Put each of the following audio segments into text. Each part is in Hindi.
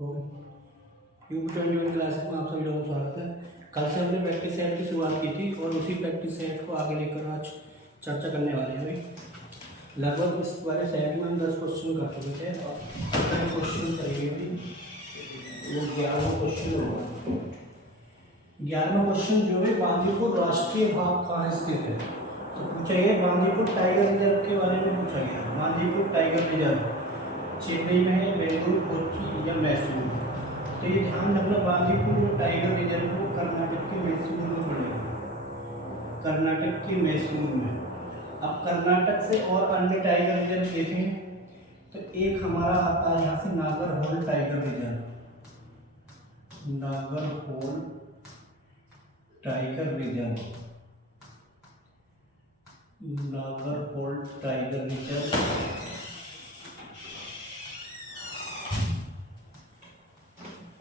U21 क्लासेस में आप सभी लोगों का स्वागत है। कल से हमने प्रैक्टिस सेट की शुरुआत की थी और उसी प्रैक्टिस सेट को आगे लेकर आज चर्चा करने वाले हैं भाई। लगभग इस वाले सेट में हम 10 क्वेश्चन कर चुके थे और 10 क्वेश्चन करेंगे भाई। वो 11वां क्वेश्चन होगा। 11वां क्वेश्चन जो है बांदीपुर राष्ट्रीय बाग कहाँ स्थित है। तो पूछा गया बांदीपुर टाइगर रिजर्व के बारे में पूछा गया। बांदीपुर टाइगर रिजर्व चेन्नई में है, बेंगलुरु, कोच्चि या मैसूर। तो ये ध्यान रखना बांदीपुर टाइगर रिजर्व को कर्नाटक के मैसूर में पड़ेगा, कर्नाटक के मैसूर में। अब कर्नाटक से और अन्य टाइगर रिजर्व देखें तो एक हमारा आता है यहाँ से Nagarhole tiger reserve, Nagarhole tiger reserve, Nagarhole tiger reserve.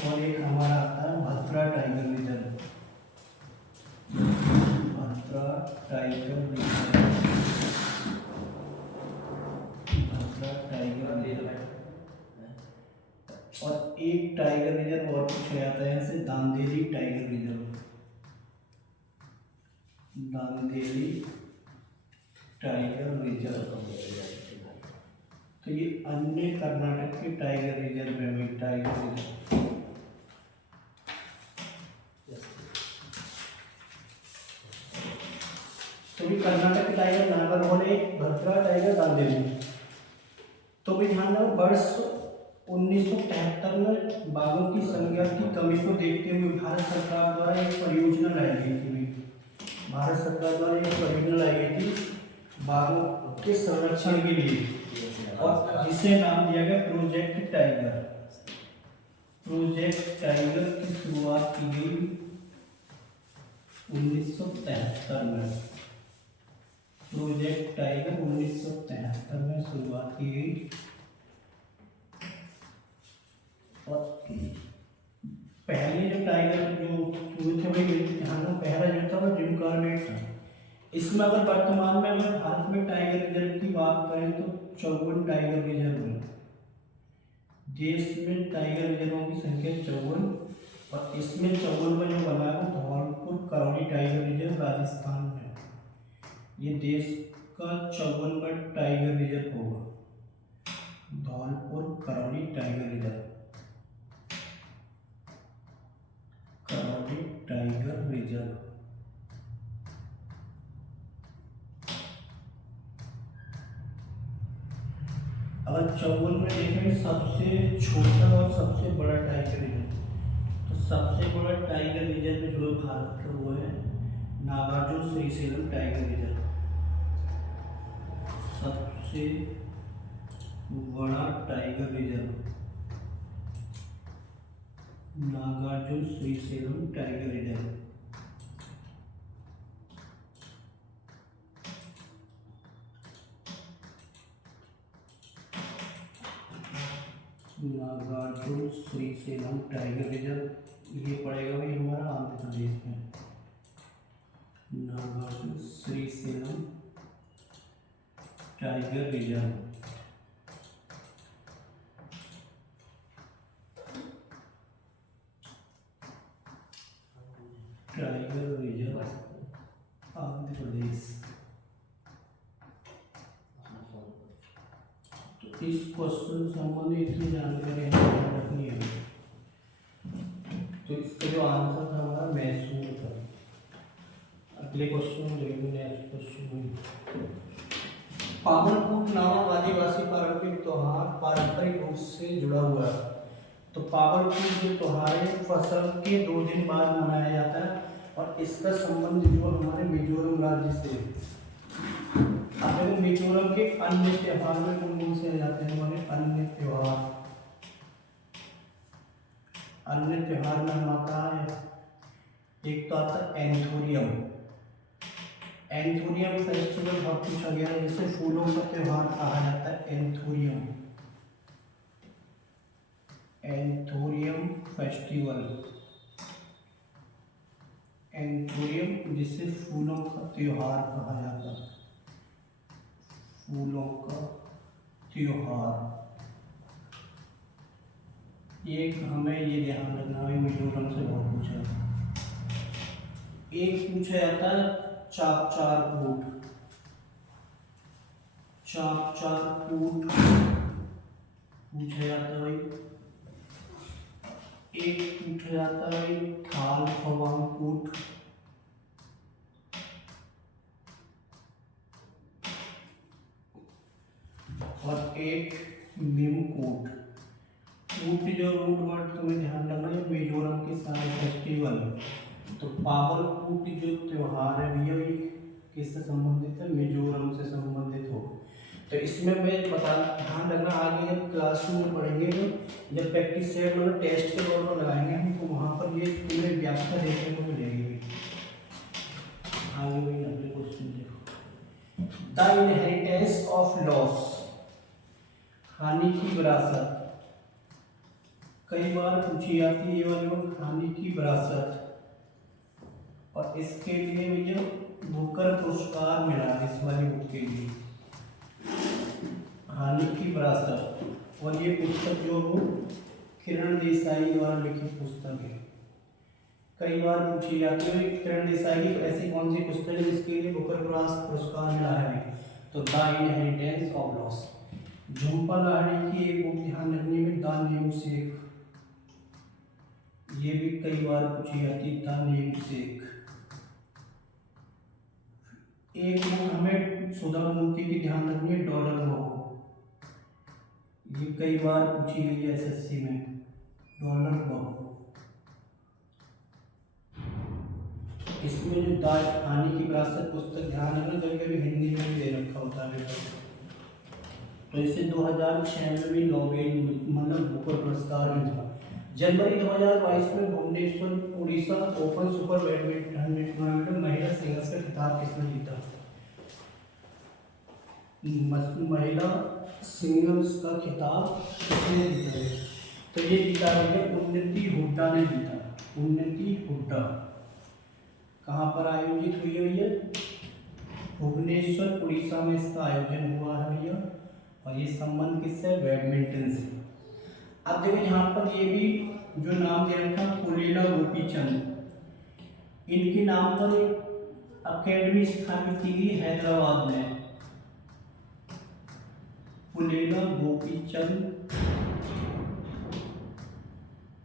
और एक हमारा आता है भद्रा टाइगर रिजर्व, भद्रा टाइगर रिजर्व, भद्रा टाइगर रिजर्व। और एक टाइगर रिजर्व और पूछा जाता है यहाँ से Dandeli tiger reserve, Dandeli tiger reserve. तो ये अन्य कर्नाटक के टाइगर रिजर्व है भाई, टाइगर रिजर्व। तो भी कर्नाटक के टाइगर नागरहोल, भद्रा टाइगर, दांदेली। तो भी ध्यान रखो वर्ष 1973 में बाघों की संख्या की कमी को देखते हुए भारत सरकार द्वारा एक परियोजना लाई गई थी। भारत सरकार द्वारा एक परियोजना लाई गई थी बाघों के संरक्षण के लिए और जिसे नाम दिया गया प्रोजेक्ट टाइगर। प्रोजेक्ट टाइगर की शुरुआत की गई 1973 में। प्रोजेक्ट टाइगर 1973 में शुरुआत की गई और पहले जो टाइगर जो थे भाई ध्यान में पहला जो था वो जिम कॉर्बेट था। इसमें अगर वर्तमान में अगर भारत में टाइगर रिजर्व की बात करें तो 54 टाइगर रिजर्व है। देश में टाइगर रिजर्वों की संख्या 54 और इसमें 54 में जो बना है वो धौलपुर करौली टाइगर रिजर्व राजस्थान में। ये देश का 54वां टाइगर रिजर्व होगा, Dholpur Karauli tiger reserve, Karauli tiger reserve. अगर 54 में देखें सबसे छोटा और सबसे बड़ा टाइगर रिजर्व, तो सबसे बड़ा टाइगर रिजर्व जो भारत का वो है नागार्जुन श्रीशैलम टाइगर रिजर्व। सबसे बड़ा tiger reserve Nagarjun Srisailam tiger reserve. Nagarjun Srisailam tiger reserve ये पड़ेगा भाई हमारा आंध्र प्रदेश में। Nagarjun Srisailam tiger reserve. Tiger reserve Andhra Pradesh. तो इस क्वेश्चन से संबंधित इतनी जानकारी हमें रखनी है। तो इसका जो आंसर था हमारा मैसूर था। अगले क्वेश्चन में देखेंगे, नेक्स्ट क्वेश्चन में पावनकूट नामक आदिवासी पारंपरिक त्योहार पारंपरिक रूप से जुड़ा हुआ है। तो पावनकूट जो त्योहार है फसल के 2 दिन बाद मनाया जाता है और इसका संबंध जो हमारे मिजोरम राज्य से। अब देखो मिजोरम के अन्य त्योहार में कौन कौन से आ जाते हैं हमारे अन्य त्योहार। अन्य त्योहार में हम आता है एक तो आता है एंथोरियम। एंथोरियम फेस्टिवल बहुत पूछा गया है, जिसे फूलों का त्योहार कहा जाता है एंथोरियम। एंथोरियम फेस्टिवल, एंथोरियम जिसे फूलों का त्योहार कहा जाता है, फूलों का त्योहार। एक हमें ये ध्यान रखना है, मिजोरम से बहुत पूछा है। एक पूछा जाता है चापचार कूट, चापचार कूट पूछा जाता है भाई। एक पूछा जाता है थाल खवांग कूट, और एक मिम कूट। कूट जो रूट वर्ड तुम्हें ध्यान रखना है, मिजोरम के सारे फेस्टिवल। तो पावल कूट जो त्योहार है भैया ये किससे संबंधित है, मिजोरम से संबंधित हो। तो इसमें मैं बता ध्यान रखना, आगे जब क्लासरूम में पढ़ेंगे तो जब प्रैक्टिस सेट मतलब टेस्ट के दौर पर लगाएंगे हम, तो वहाँ पर ये तुम्हें व्याख्या देखने को मिलेगी। आगे भाई अगले क्वेश्चन देखो, द इनहेरिटेंस ऑफ लॉस, हानि की विरासत। कई बार पूछी जाती है ये वाली हानि की विरासत, और इसके लिए मुझे बुकर पुरस्कार मिला इस वाली बुक के लिए, हानि की विरासत। और ये पुस्तक जो वो किरण देसाई द्वारा लिखित पुस्तक है। कई बार पूछी जाती है किरण देसाई की ऐसी कौन सी पुस्तक है जिसके लिए बुकर पुरस्कार मिला है, तो the inheritance of loss. Jhumpa Lahiri की एक बुक ध्यान रखने में, द नेमसेक, ये भी कई बार पूछी जाती है, द नेमसेक। एक बुक हमें सुधा मूर्ति की ध्यान रखनी है, डॉलर बहू, ये कई बार पूछी गई है एसएससी में, डॉलर बहू। इसमें जो द हानि की विरासत पुस्तक ध्यान रखना, कभी कभी हिंदी में भी दे रखा होता है। तो इसे 2006 में भी नोबेल मतलब बुकर पुरस्कार मिला। जनवरी 2022 में Bhubaneswar Odisha open super badminton tournament में महिला सिंगल्स का खिताब किसने जीता, महिला सिंगल्स का खिताब किसने जीता है, तो ये जीता है उन्नति हुड्डा ने जीता। उन्नति हुड्डा कहाँ पर आयोजित हुई है भैया, भुवनेश्वर उड़ीसा में इसका आयोजन हुआ है भैया। और ये संबंध किससे, बैडमिंटन से। अब देखो यहाँ पर ये भी जो नाम दे रखा पुलेला गोपीचंद, इनके नाम पर एक अकेडमी स्थापित की गई हैदराबाद में। पुलेला गोपीचंद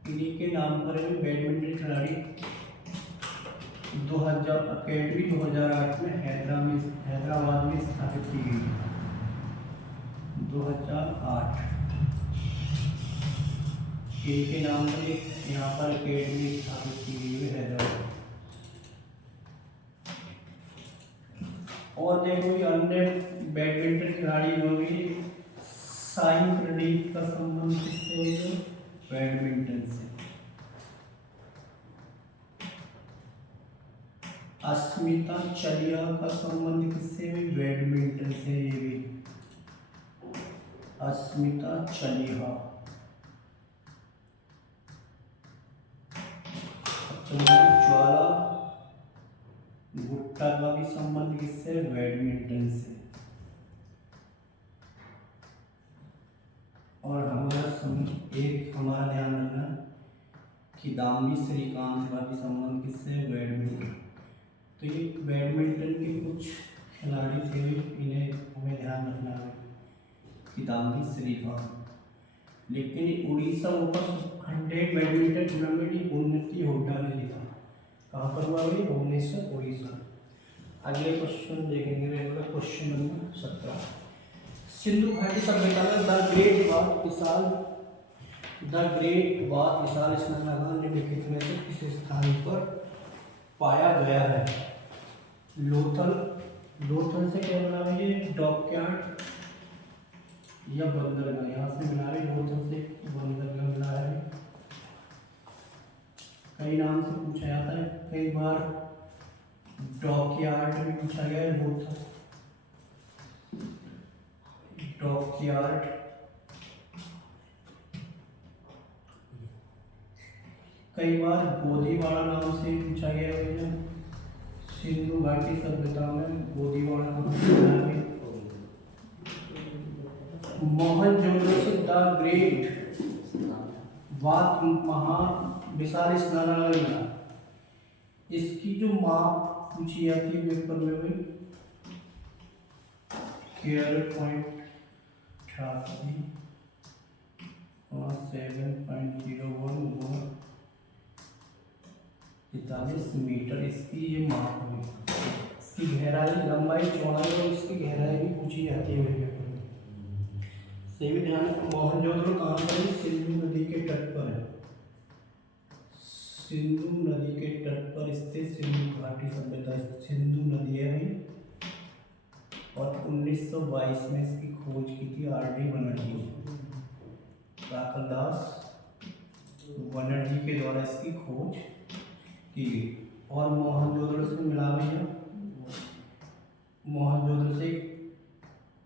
इन्हीं के नाम पर बैडमिंटन खिलाड़ी 2000 अकेडमी 2008 में हैदराबाद में स्थापित की गई, 2008 इनके नाम पर यहाँ पर अकेडमी स्थापित की गई है हैदराबाद। और देखो ये अन्य बैडमिंटन खिलाड़ी जो भी, साई प्रणीत का संबंध किससे है, बैडमिंटन से। अस्मिता चलिया का संबंध किससे है, बैडमिंटन से। ये भी अस्मिता चलिया। ज्वाला गुट्टा का भी संबंध किससे, बैडमिंटन से। और हमारा ध्यान रखना कि दाम्भी श्रीकांत का भी संबंध किससे, बैडमिंटन। तो ये बैडमिंटन के कुछ खिलाड़ी थे, इन्हें हमें ध्यान रखना है कि दाम्भी श्रीकांत। लेकिन उड़ीसा ओपन 100 बैडमिंटन टूर्नामेंट उन्नति हुड्डा ने जीता। कहाँ पर हुआ ये, भुवनेश्वर उड़ीसा। अगले क्वेश्चन देखेंगे, रेगुलर क्वेश्चन नंबर 17। सिंधु घाटी सभ्यता में द ग्रेट बाथ विशाल स्नानागार निम्नलिखित में से किस स्थान पर पाया गया है। लोथल से क्या बना है, ये डॉकयार्ड या बंदरगाह, यहाँ से मिला है, लोथल से बंदरगाह मिला है। कई नाम से पूछा जाता है, कई बार डॉकयार्ड भी पूछा गया है, लोथल डॉकयार्ड। कई बार गोदीवाड़ा नाम से पूछा गया है, सिंधु घाटी सभ्यता में गोदीवाड़ा नाम से जाना है। मोहनजोदड़ो से द ग्रेट वात महा विशाल स्नानागार मिला। इसकी जो माप पूछी जाती है पेपर में भाई 11.88 और 7.01 43 मीटर इसकी ये माप हुई। इसकी गहराई, लंबाई, चौड़ाई और इसकी गहराई भी पूछी जाती है पेपर में। सही ध्यान। मोहनजोदड़ो कहाँ पर है? सिंधु नदी के तट पर है। सिंधु नदी के तट पर स्थित सिंधु घाटी सभ्यता, सिंधु नदी है भाई। और 1922 में इसकी खोज की थी R.D. बनर्जी ने, काकलदास बनर्जी के द्वारा इसकी खोज की। और मोहनजोदड़ो से मिला भैया, मोहनजोदड़ो से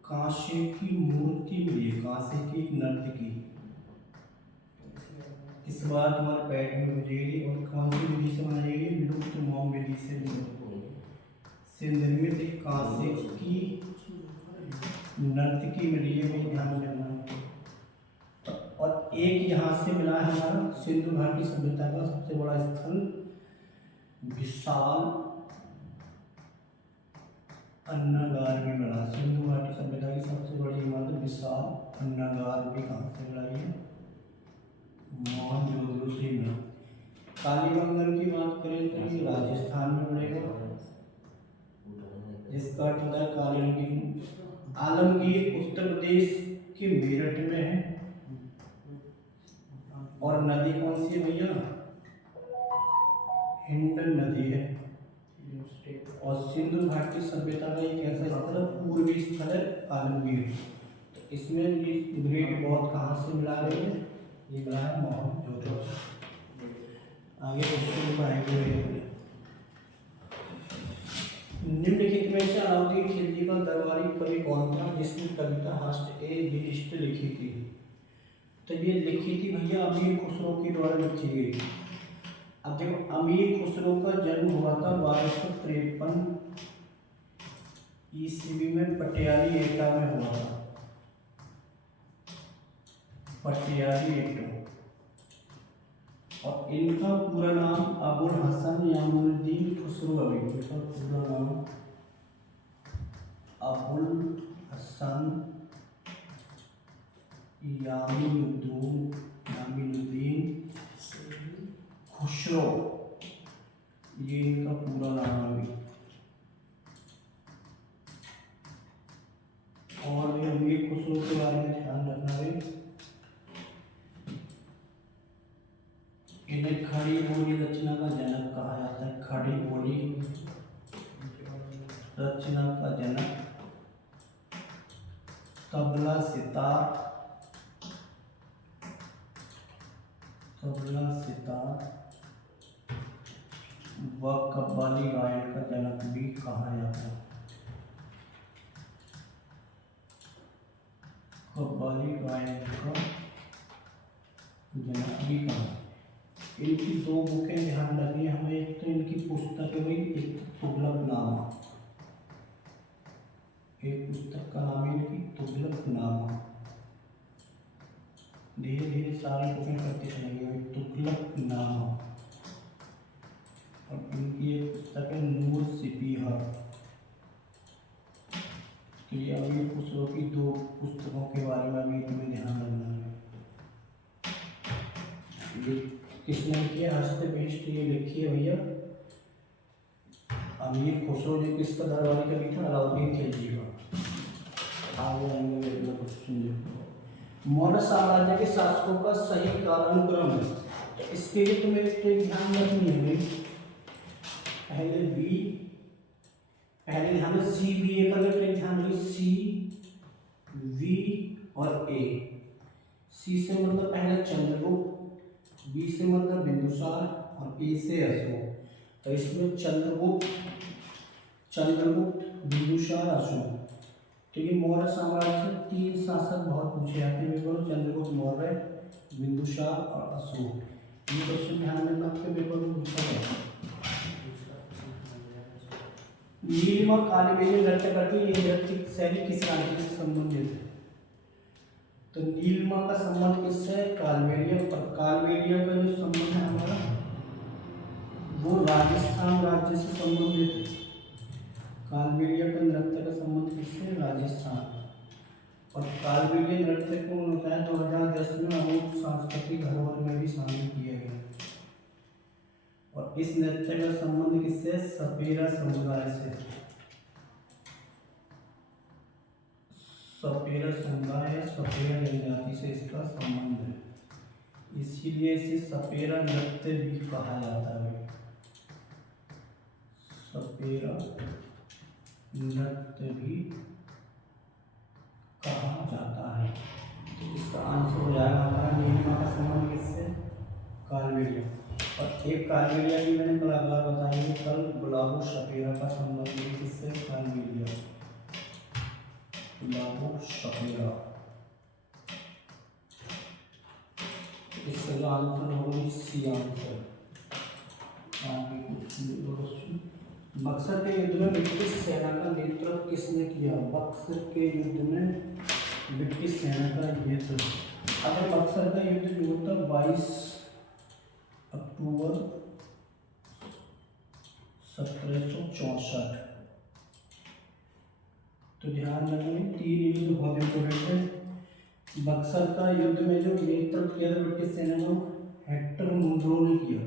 कांसे की मूर्ति मिली है, कांसे की एक नर्तकी की। इस बार तुम्हारे पैट में बुझेगी। और कौन सी विधि से बनाएगी? लुप्त मोम विधि से निर्मित एक कांसे की नर्तकी मिली है भाई, ध्यान रखना। और एक यहाँ से मिला है हमारा सिंधु घाटी सभ्यता का सबसे बड़ा स्थल विशाल अन्नागार भी मिला। सिंधु घाटी सभ्यता की सबसे बड़ी इमारत विशाल अन्नागार भी कहाँ से मिला? है मोहनजोदड़ो से मिला। कालीबंगन की बात करें तो ये राजस्थान में मिलेगा, जिसका अर्थ होता है काली रंग की। आलमगीर उत्तर प्रदेश के मेरठ में है। और नदी कौन सी है भैया? हिंडन नदी है। और सिंधु घाटी सभ्यता का एक ऐसा स्थल है, पूर्वी स्थल है आलमगीर। तो इसमें ये ग्रेट बौद्ध कहाँ से मिला रहे हैं? ये मिला है मोहनजोदड़ो से। आगे क्वेश्चन पढ़ाएंगे। निम्नलिखित में से अलाउद्दीन खिलजी का दरबारी कवि कौन था जिसने कविता हास्य ए विशिष्ट लिखी थी? तो ये लिखी थी भैया अमीर खुसरो के द्वारा लिखी गई। अब देखो, अमीर खुसरो का जन्म हुआ था 1253 ईस्वी में पटियाली एटा में हुआ था। पटियाली एटा। और इनका पूरा नाम अबुल हसन यामुनुद्दीन खुसरो अली। इनका पूरा नाम अबुल हसन यामुनुद्दीन खुसरो, ये इनका पूरा नाम है। और भी अमीर खुसरो के बारे में ध्यान रखना है। इन्हें खड़ी बोली रचना का जनक कहा जाता है। खड़ी बोली रचना का जनक। तबला सितार व कव्वाली गायन का जनक भी कहा जाता है। कव्वाली गायन का जनक भी कहा। इनकी दो बुकें ध्यान रखनी है हमें। एक तो इनकी पुस्तक है भाई, एक तुगलकनामा। एक पुस्तक का नाम है इनकी तुगलकनामा। धीरे धीरे सारी बुकें करते चलेंगे भाई। तुगलकनामा। और इनकी एक पुस्तक है नूर सिपीहा। तो ये अमीर खुसरो की दो पुस्तकों के बारे में अभी तुम्हें ध्यान रखना है। किसने लिखी है? हस्तपेस्ट ये लिखी है भैया अमीर खुसरो। जो किसका दरबारी कवि था? अलाउद्दीन खिलजी का। आगे आएंगे क्वेश्चन। मौर्य साम्राज्य के शासकों का सही कालानुक्रम है। तो इसके लिए तुम्हें एक ध्यान रखनी है भाई। पहले ध्यान में सी बी ए का ध्यान रखिए। सी वी और ए। सी से मतलब पहले चंद्रगुप्त, बी से मतलब बिंदुसार और ए से अशोक। तो इसमें चंद्रगुप्त, बिंदुसार, अशोक। ठीक है। मौर्य साम्राज्य से 3 शासक बहुत पूछे जाते हैं। चंद्रगुप्त मौर्य, बिंदुसार और अशोक। ये क्वेश्चन ध्यान रखना, आपके पेपर में पूछा गया। नीलिमा कालबेलिया नृत्य करती है। ये नृत्य शैली किस राज्य से संबंधित है? तो नीलिमा का संबंध किससे है? कालबेलिया। और कालबेलिया राजस्थान। और कालबेलिया नृत्य को होता है 2010 में अमूर्त सांस्कृतिक धरोहर में भी शामिल किया गया। और इस नृत्य का संबंध किससे? सपेरा समुदाय से। सपेरा समुदाय, सपेरा जनजाति से इसका संबंध है, इसीलिए इसे सपेरा नृत्य भी कहा जाता है। सपेरा नृत्य भी कहा जाता है। तो इसका आंसर हो जाएगा हमारा नीलिमा का संबंध किससे? कालबेलिया। और एक कालबेलिया की मैंने कलाकार बताई है कल, गुलाबो सपेरा का संबंध भी किससे? कालबेलिया। गुलाबो सपेरा। इसका आंसर होगा सी आंसर। आगे कुछ बक्सर के युद्ध में ब्रिटिश सेना का नेतृत्व किसने किया? बक्सर के युद्ध में ब्रिटिश सेना का नेतृत्व। अगर बक्सर का युद्ध जो होता 22 अक्टूबर 1764, तो ध्यान रखें 3 युद्ध बहुत इंपोर्टेंट है। बक्सर का युद्ध में जो नेतृत्व किया था ब्रिटिश सेना ने हेक्टर मुनरो ने किया।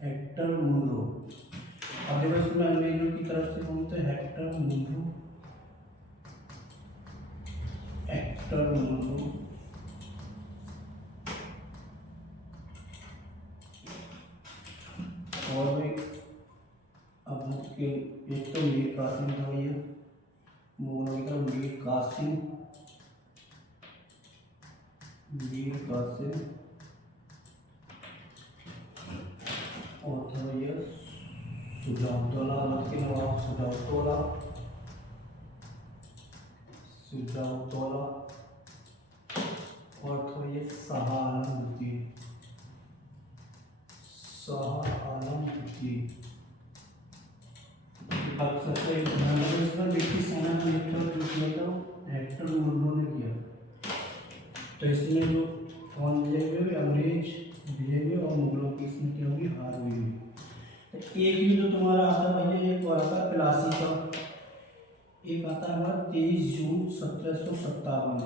Hector Munro. अब देखो इसमें अंग्रेजों की तरफ से कौन थे? Hector Munro. Hector Munro. और भी अब के एक तो मीर कासिम था भैया, मुगलों का मीर कासिम। मीर कासिम और था भैया सुजाउद्दौला। अवध के नवाब सुजाउद्दौला। सुजाउद्दौला और था ये शाह आलम द्वितीय। शाह आलम द्वितीय। अब सबसे इसमें ब्रिटिश सेना का नेतृत्व जो किया था हेक्टर मुनरो ने किया। तो इसमें जो कौन विजय हुए? अंग्रेज विजय हुए और मुगलों की इसमें क्या होगी? हार हुई। एक ही जो तुम्हारा आता है भैया, एक और आता है प्लासी का। एक आता है हमारा 23 जून 1757,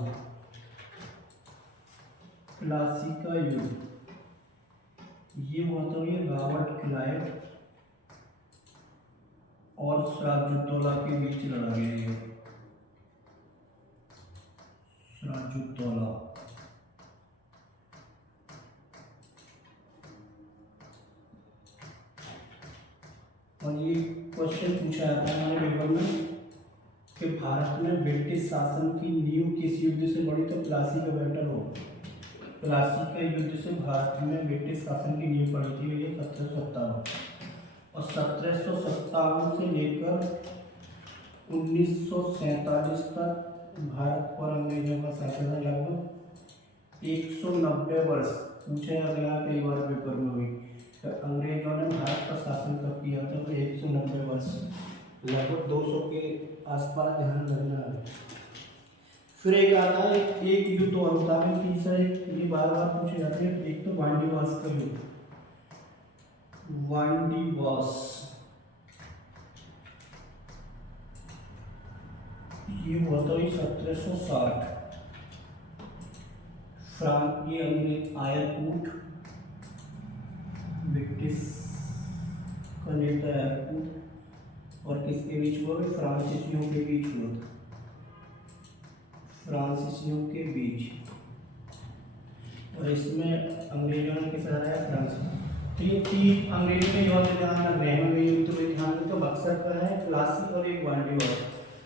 प्लासी का युद्ध। ये हुआ था ये रॉबर्ट क्लाइव और सिराजुद्दौला के बीच लड़ा गया। सिराजुद्दौला। और ये क्वेश्चन पूछा जाता है हमारे पेपर में कि भारत में ब्रिटिश शासन की नींव किस युद्ध से बढ़ी? तो प्लासी का बैटल हो। प्लासी का युद्ध से भारत में ब्रिटिश शासन की नींव पड़ी थी ये 1757। और 1757 से लेकर 1947 तक भारत पर अंग्रेजों का शासन है लगभग 190 वर्ष। पूछा गया कई बार पेपर में हुई, तो अंग्रेजों ने भारत का शासन कब किया था? तो 190 वर्ष, लगभग 200 के आसपास। ध्यान रखना है। फिर एक आता है एक युद्ध और होता है तीसरा, ये बार बार पूछे जाते हैं। एक तो वांडीवास का युद्ध। वांडीवास ये हुआ था 1760। फ्रांस ये अंग्रेज आयरकूट, ब्रिटिश का नेता आयरकूट और किसके बीच हुआ? फ्रांसीसियों के बीच हुआ। फ्रांसीसियों के बीच। और इसमें अंग्रेजों ने किस हराया? फ्रांस। तो ये 3 अंग्रेजों के युद्ध ध्यान रख रहे हैं युद्ध में। ध्यान तो बक्सर का है, प्लासी और एक वांडीवास।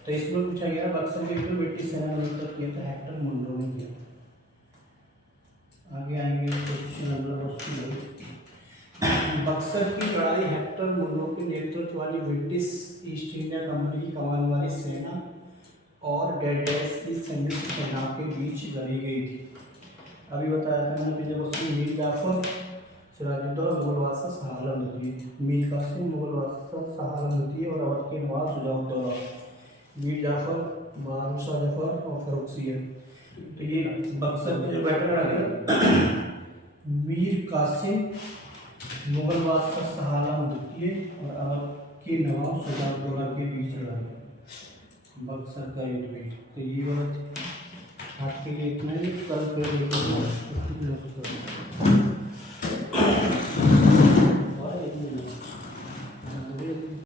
तो इसमें पूछा गया बक्सर के युद्ध ब्रिटिश सेना ने नेतृत्व किया था हेक्टर मुनरो ने किया। आगे आएंगे क्वेश्चन नंबर 80। बक्सर की लड़ाई हेक्टर मुनरो के नेतृत्व वाली ब्रिटिश ईस्ट इंडिया कंपनी की कमान वाली सेना और डेडेस की संयुक्त सेनाओं के बीच लड़ी गई थी। अभी बताया था मैंने पहले क्वेश्चन। मीर जाफर, सिराजुद्दौला, मुगल बादशाह शाह आलम द्वितीय। मीर कासिम, मुगल बादशाह शाह आलम द्वितीय और अवध के नवाब सुजाउद्दौला। मीर जाफर, बहादुर शाह जफर और फर्रुखसियत। तो ये बक्सर में जो बैटल लड़ा गया मीर कासिम, मुगल बादशाह शाह आलम द्वितीय और अवध के नवाब सुजाउद्दौला के बीच लड़ा गया। बक्सर का एरिया। तो ये वाला हाथ के लिए इतना ही, कल फिर